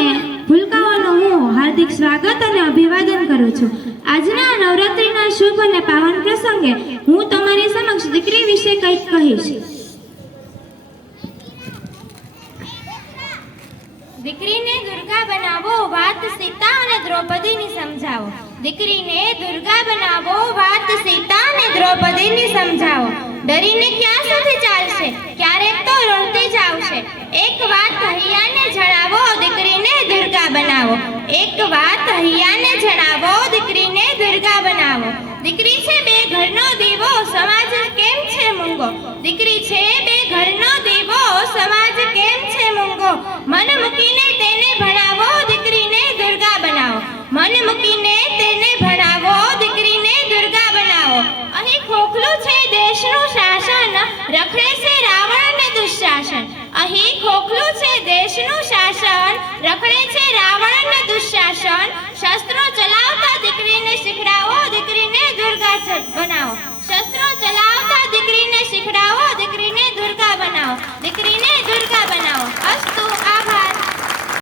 સૌને ભૂલકાઓનું હું હાર્દિક સ્વાગત અને અભિવાદન કરું છું। આજના નવરાત્રિના શુભ અને પાવન પ્રસંગે હું તમારી સમક્ષ દીકરી વિશે કંઈક કહીશ। દીકરીને દુર્ગા બનાવો, વાત સીતા અને દ્રૌપદીની સમજાવો। દીકરીને દુર્ગા બનાવો, વાત સીતા અને દ્રૌપદીની સમજાવો। ડરીને ક્યાં સુધી ચાલશે, ક્યારેક તો રડતી જ આવશે। એક વાત હૈયાને જણાવો, દીકરીને દુર્ગા બનાવો। એક વાત હૈયાને જણાવો, દીકરીને દુર્ગા બનાવો। દીકરી છે બે ઘરનો દીવો, સમાજ કેમ છે મૂંગો। દીકરી છે બે ઘરનો દીવો, સમાજ કેમ છે મૂંગો। મન મૂકીને તેને ભણાવો, દીકરીને દુર્ગા બનાવો। મન મૂકીને તેને ભણાવો, દીકરીને દુર્ગા બનાવો। અહીં ખોખલું છે દેશનું શાસન, રખડે છે રાવણ અને દુશાસન। અહીં ખોખલું છે દેશનું શાસન,